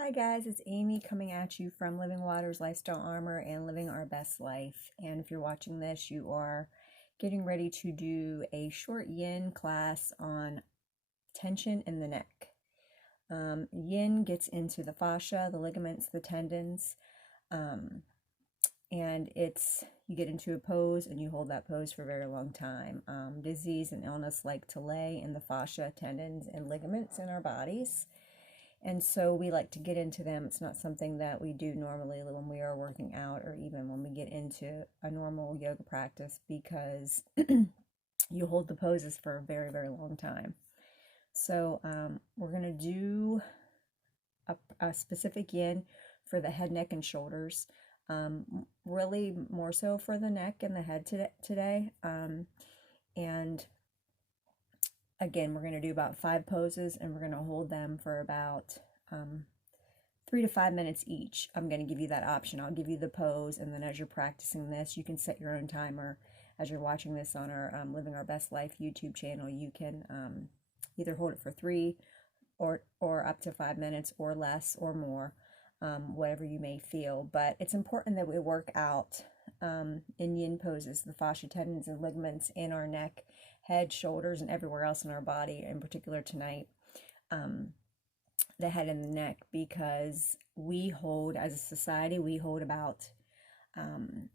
Hi guys, it's Amy coming at you from Living Waters Lifestyle Armor and Living Our Best Life. And if you're watching this, you are getting ready to do a short yin class on tension in the neck. Yin gets into the fascia, the ligaments, the tendons, and you get into a pose and you hold that pose for a very long time. Disease and illness like to lay in the fascia, tendons, and ligaments in our bodies. And so we like to get into them. It's not something that we do normally when we are working out or even when we get into a normal yoga practice because you hold the poses for a very, very long time. So we're going to do a specific yin for the head, neck, and shoulders. Really more so for the neck and the head today. And again, we're going to do about 5 poses and we're going to hold them for about 3 to 5 minutes each. I'm going to give you that option. I'll give you the pose, and then as you're practicing this, you can set your own timer. As you're watching this on our Living Our Best Life YouTube channel, you can either hold it for 3 or up to 5 minutes or less or more, whatever you may feel. But it's important that we work out in yin poses, the fascia, tendons, and ligaments in our neck, head, shoulders, and everywhere else in our body, in particular tonight, the head and the neck, because we hold, as a society, we hold about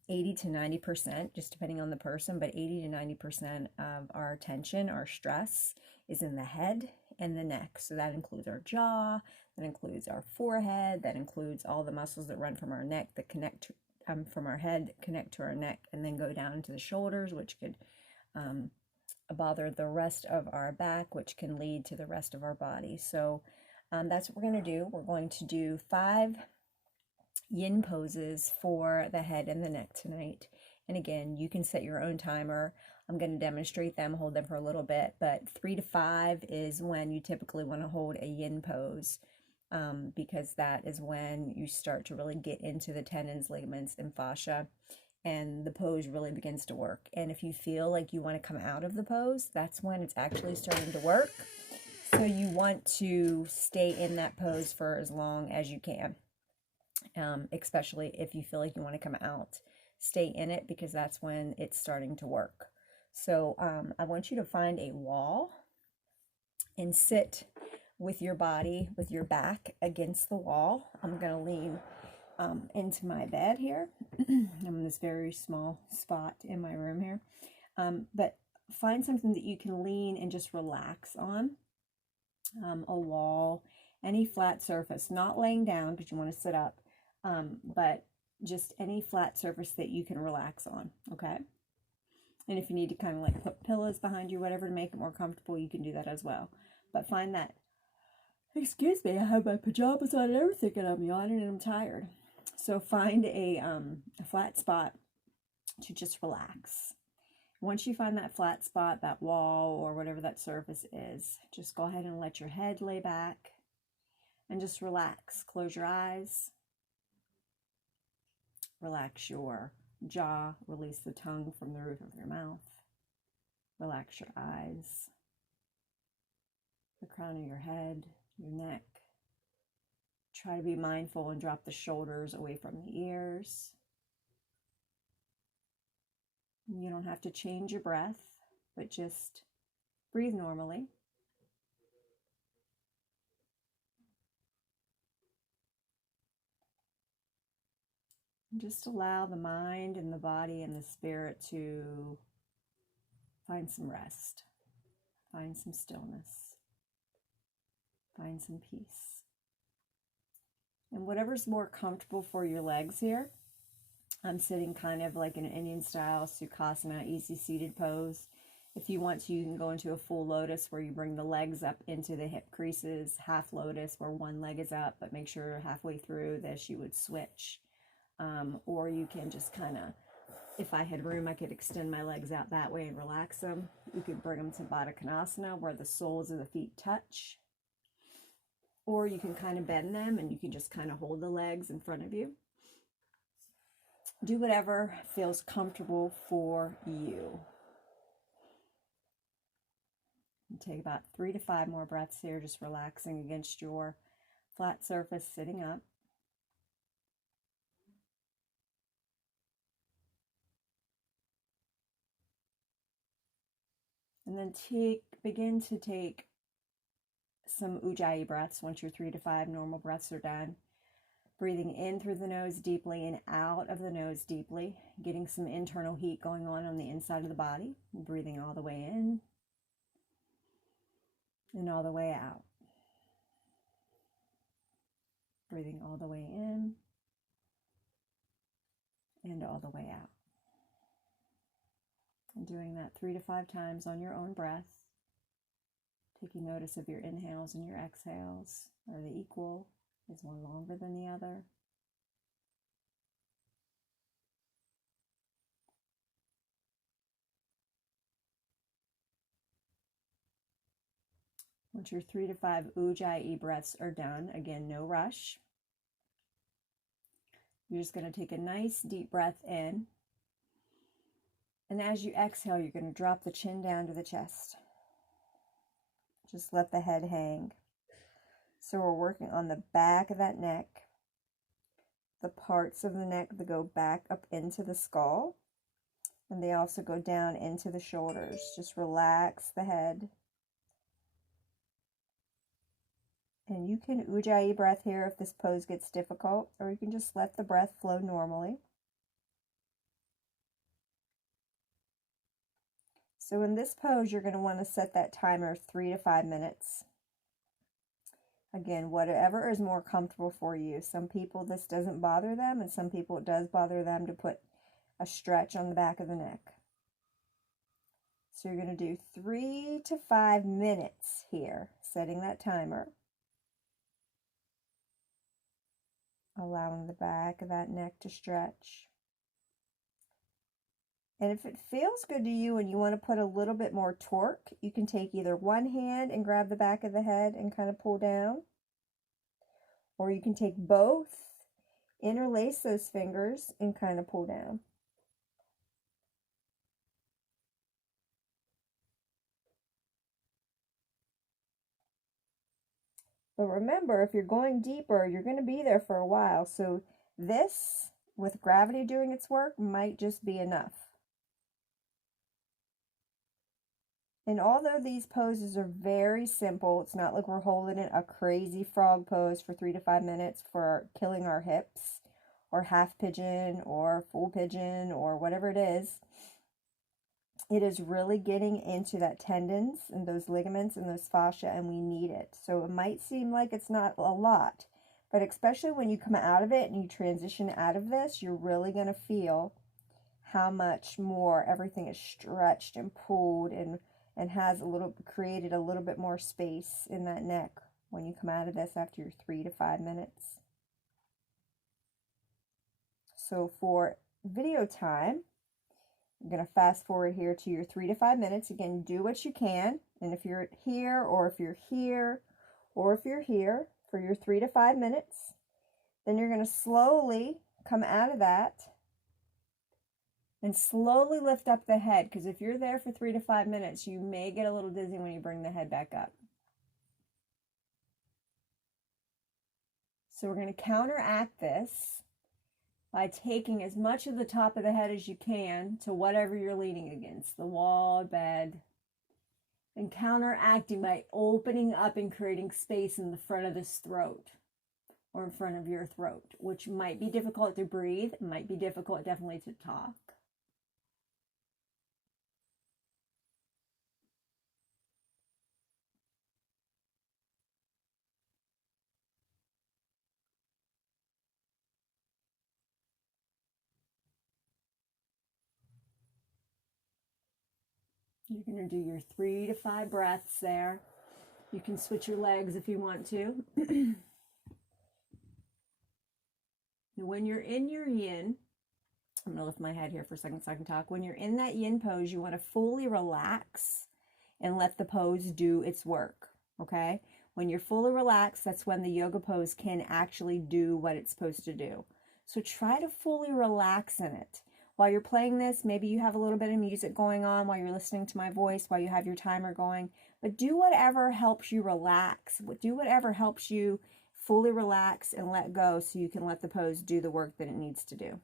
80 to 90%, just depending on the person, but 80 to 90% of our tension, our stress, is in the head and the neck. So that includes our jaw, that includes our forehead, that includes all the muscles that run from our neck that connect to, from our head, connect to our neck, and then go down into the shoulders, which could bother the rest of our back, which can lead to the rest of our body. So that's what we're going to do. We're going to do 5 yin poses for the head and the neck tonight. And again, you can set your own timer. I'm going to demonstrate them, hold them for a little bit, but 3 to 5 is when you typically want to hold a yin pose, because that is when you start to really get into the tendons, ligaments, and fascia, and the pose really begins to work. And if you feel like you want to come out of the pose, that's when it's actually starting to work. So you want to stay in that pose for as long as you can, especially if you feel like you want to come out. Stay in it because that's when it's starting to work. So I want you to find a wall and sit with your body, with your back against the wall. I'm going to lean into my bed here. I'm in this very small spot in my room here. But find something that you can lean and just relax on. A wall, any flat surface, not laying down because you want to sit up, but just any flat surface that you can relax on, okay? And if you need to kind of like put pillows behind you, whatever, to make it more comfortable, you can do that as well. But find that, excuse me, I have my pajamas on and everything, and I'm yawning and I'm tired. So find a flat spot to just relax. Once you find that flat spot, that wall, or whatever that surface is, just go ahead and let your head lay back and just relax. Close your eyes. Relax your jaw. Release the tongue from the roof of your mouth. Relax your eyes, the crown of your head, your neck. Try to be mindful and drop the shoulders away from the ears. You don't have to change your breath, but just breathe normally. And just allow the mind and the body and the spirit to find some rest, find some stillness, find some peace. And whatever's more comfortable for your legs here. I'm sitting kind of like in an Indian style Sukhasana, easy seated pose. If you want to, you can go into a full lotus where you bring the legs up into the hip creases, half lotus where one leg is up, but make sure halfway through this you would switch. Or you can just kind of, if I had room, I could extend my legs out that way and relax them. You could bring them to Baddha Konasana where the soles of the feet touch. Or you can kind of bend them and you can just kind of hold the legs in front of you. Do whatever feels comfortable for you. And take about 3 to 5 more breaths here, just relaxing against your flat surface sitting up. And then begin to take some ujjayi breaths once your 3 to 5 normal breaths are done. Breathing in through the nose deeply and out of the nose deeply, getting some internal heat going on the inside of the body. Breathing all the way in and all the way out. Breathing all the way in and all the way out. And doing that 3 to 5 times on your own breath. Taking notice of your inhales and your exhales. Are they equal? Is one longer than the other? Once your 3 to 5 ujjayi breaths are done, again, no rush. You're just going to take a nice deep breath in. And as you exhale, you're going to drop the chin down to the chest. Just let the head hang. So we're working on the back of that neck, the parts of the neck that go back up into the skull, and they also go down into the shoulders. Just relax the head. And you can ujjayi breath here if this pose gets difficult, or you can just let the breath flow normally. So in this pose, you're going to want to set that timer 3 to 5 minutes. Again, whatever is more comfortable for you. Some people this doesn't bother them, and some people it does bother them to put a stretch on the back of the neck. So you're going to do 3 to 5 minutes here, setting that timer. Allowing the back of that neck to stretch. And if it feels good to you and you want to put a little bit more torque, you can take either one hand and grab the back of the head and kind of pull down. Or you can take both, interlace those fingers, and kind of pull down. But remember, if you're going deeper, you're going to be there for a while. So this, with gravity doing its work, might just be enough. And although these poses are very simple, it's not like we're holding a crazy frog pose for 3 to 5 minutes for killing our hips, or half pigeon, or full pigeon, or whatever it is. It is really getting into that tendons and those ligaments and those fascia, and we need it. So it might seem like it's not a lot, but especially when you come out of it and you transition out of this, you're really going to feel how much more everything is stretched and pulled and has created a little bit more space in that neck when you come out of this after your 3 to 5 minutes. So for video time, I'm going to fast forward here to your 3 to 5 minutes. Again, do what you can. And if you're here, or if you're here, or if you're here for your 3 to 5 minutes, then you're going to slowly come out of that and slowly lift up the head, because if you're there for 3 to 5 minutes, you may get a little dizzy when you bring the head back up. So we're going to counteract this by taking as much of the top of the head as you can to whatever you're leaning against, the wall, bed, and counteracting by opening up and creating space in the front of this throat, or in front of your throat, which might be difficult to breathe, it might be difficult definitely to talk. You're going to do your 3 to 5 breaths there. You can switch your legs if you want to. When you're in your yin, I'm going to lift my head here for a second so I can talk. When you're in that yin pose, you want to fully relax and let the pose do its work, okay? When you're fully relaxed, that's when the yoga pose can actually do what it's supposed to do. So try to fully relax in it. While you're playing this, maybe you have a little bit of music going on while you're listening to my voice, while you have your timer going, but do whatever helps you relax. Do whatever helps you fully relax and let go so you can let the pose do the work that it needs to do.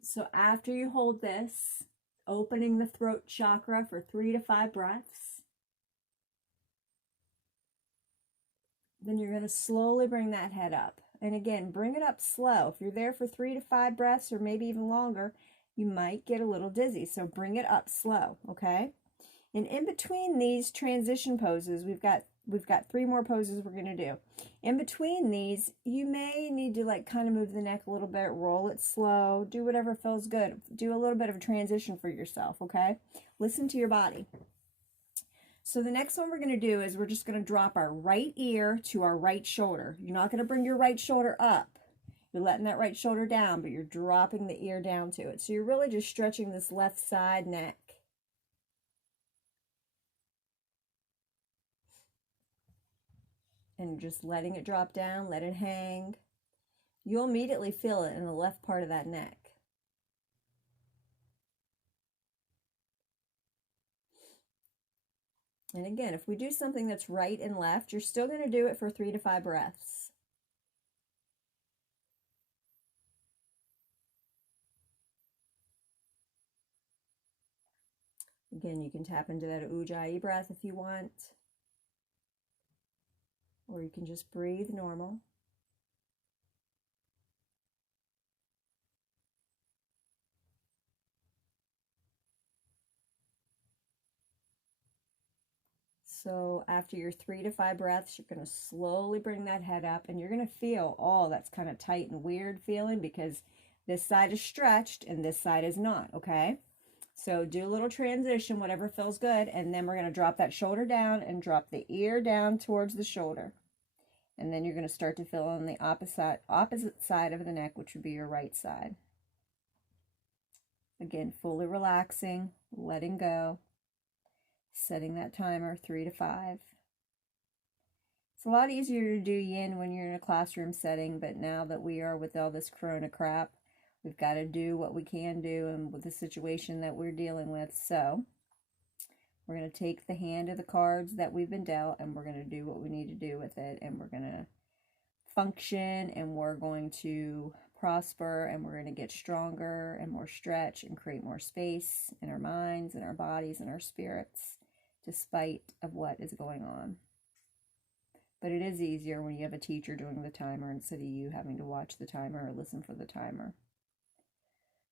So after you hold this, opening the throat chakra for 3 to 5 breaths, then you're going to slowly bring that head up. And again, bring it up slow. If you're there for 3 to 5 breaths or maybe even longer, you might get a little dizzy. So bring it up slow, okay? And in between these transition poses, we've got 3 more poses we're going to do. In between these, you may need to like kind of move the neck a little bit, roll it slow, do whatever feels good. Do a little bit of a transition for yourself, okay? Listen to your body. So the next one we're going to do is we're just going to drop our right ear to our right shoulder. You're not going to bring your right shoulder up. You're letting that right shoulder down, but you're dropping the ear down to it. So you're really just stretching this left side neck. And just letting it drop down, let it hang. You'll immediately feel it in the left part of that neck. And again, if we do something that's right and left, you're still going to do it for 3 to 5 breaths. Again, you can tap into that Ujjayi breath if you want. Or you can just breathe normal. So after your 3 to 5 breaths, you're going to slowly bring that head up and you're going to feel, oh, that's kind of tight and weird feeling because this side is stretched and this side is not, okay? So do a little transition, whatever feels good, and then we're going to drop that shoulder down and drop the ear down towards the shoulder. And then you're going to start to feel on the opposite side of the neck, which would be your right side. Again, fully relaxing, letting go, setting that timer 3 to 5. It's a lot easier to do yin when you're in a classroom setting, but now that we are with all this corona crap, we've got to do what we can do and with the situation that we're dealing with. So we're going to take the hand of the cards that we've been dealt and we're going to do what we need to do with it, and we're going to function and we're going to prosper and we're going to get stronger and more stretch and create more space in our minds and our bodies and our spirits despite of what is going on. But it is easier when you have a teacher doing the timer instead of you having to watch the timer or listen for the timer.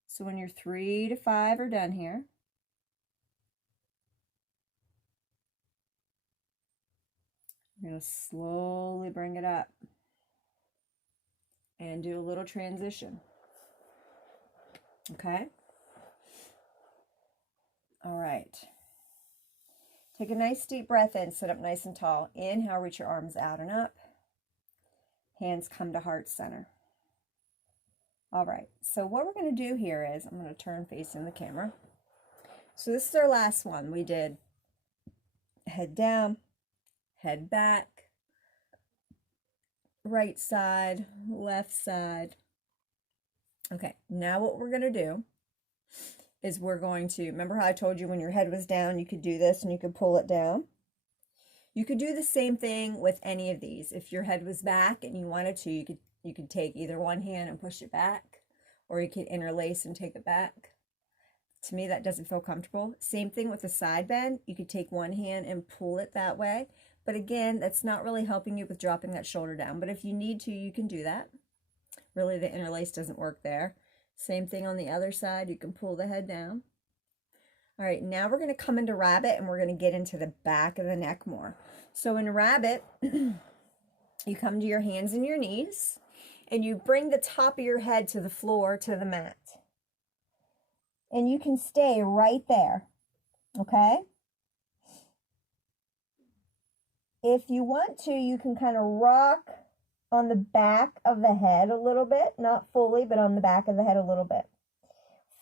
So when your 3 to 5 are done here, you're going to slowly bring it up and do a little transition. Okay? All right. Take a nice deep breath in, sit up nice and tall. Inhale, reach your arms out and up. Hands come to heart center. All right, so what we're going to do here is, I'm going to turn facing the camera. So this is our last one. We did head down, head back, right side, left side. Okay, now what we're going to do is we're going to, remember how I told you when your head was down, you could do this and you could pull it down? You could do the same thing with any of these. If your head was back and you wanted to, you could take either one hand and push it back, or you could interlace and take it back. To me, that doesn't feel comfortable. Same thing with the side bend. You could take one hand and pull it that way. But again, that's not really helping you with dropping that shoulder down. But if you need to, you can do that. Really, the interlace doesn't work there. Same thing on the other side. You can pull the head down. All right, now we're going to come into rabbit and we're going to get into the back of the neck more. So in rabbit, you come to your hands and your knees and you bring the top of your head to the floor, to the mat. And you can stay right there, okay? If you want to, you can kind of rock on the back of the head a little bit, not fully, but on the back of the head a little bit.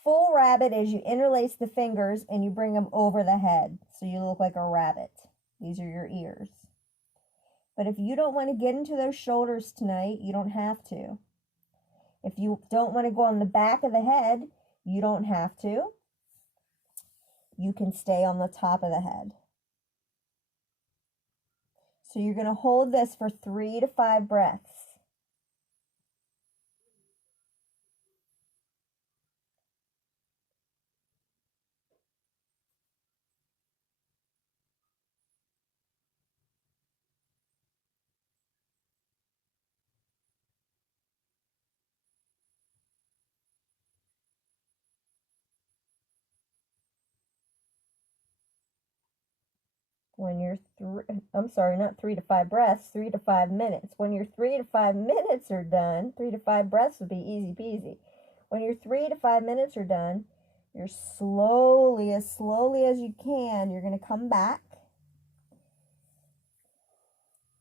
Full rabbit is you interlace the fingers and you bring them over the head, so you look like a rabbit. These are your ears. But if you don't want to get into those shoulders tonight, you don't have to. If you don't want to go on the back of the head, you don't have to. You can stay on the top of the head. So you're going to hold this for 3 to 5 breaths. When you're I'm sorry, not 3 to 5 breaths, 3 to 5 minutes. When your 3 to 5 minutes are done, 3 to 5 breaths would be easy peasy. When your 3 to 5 minutes are done, you're slowly as you can, you're going to come back.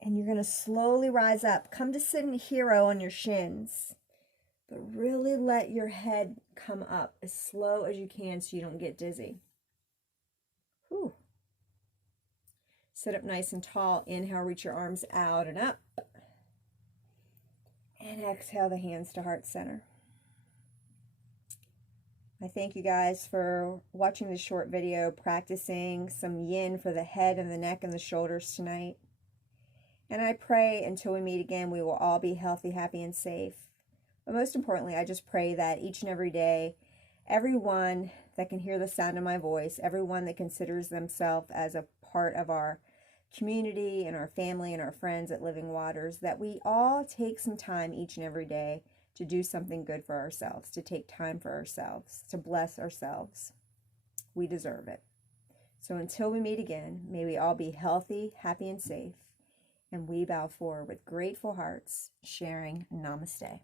And you're going to slowly rise up. Come to sitting hero on your shins. But really let your head come up as slow as you can so you don't get dizzy. Whew. Sit up nice and tall. Inhale, reach your arms out and up. And exhale the hands to heart center. I thank you guys for watching this short video, practicing some yin for the head and the neck and the shoulders tonight. And I pray until we meet again, we will all be healthy, happy, and safe. But most importantly, I just pray that each and every day, everyone that can hear the sound of my voice, everyone that considers themselves as a part of our community and our family and our friends at Living Waters, that we all take some time each and every day to do something good for ourselves, to take time for ourselves, to bless ourselves. We deserve it. So until we meet again, may we all be healthy, happy, and safe. And we bow forward with grateful hearts, sharing Namaste.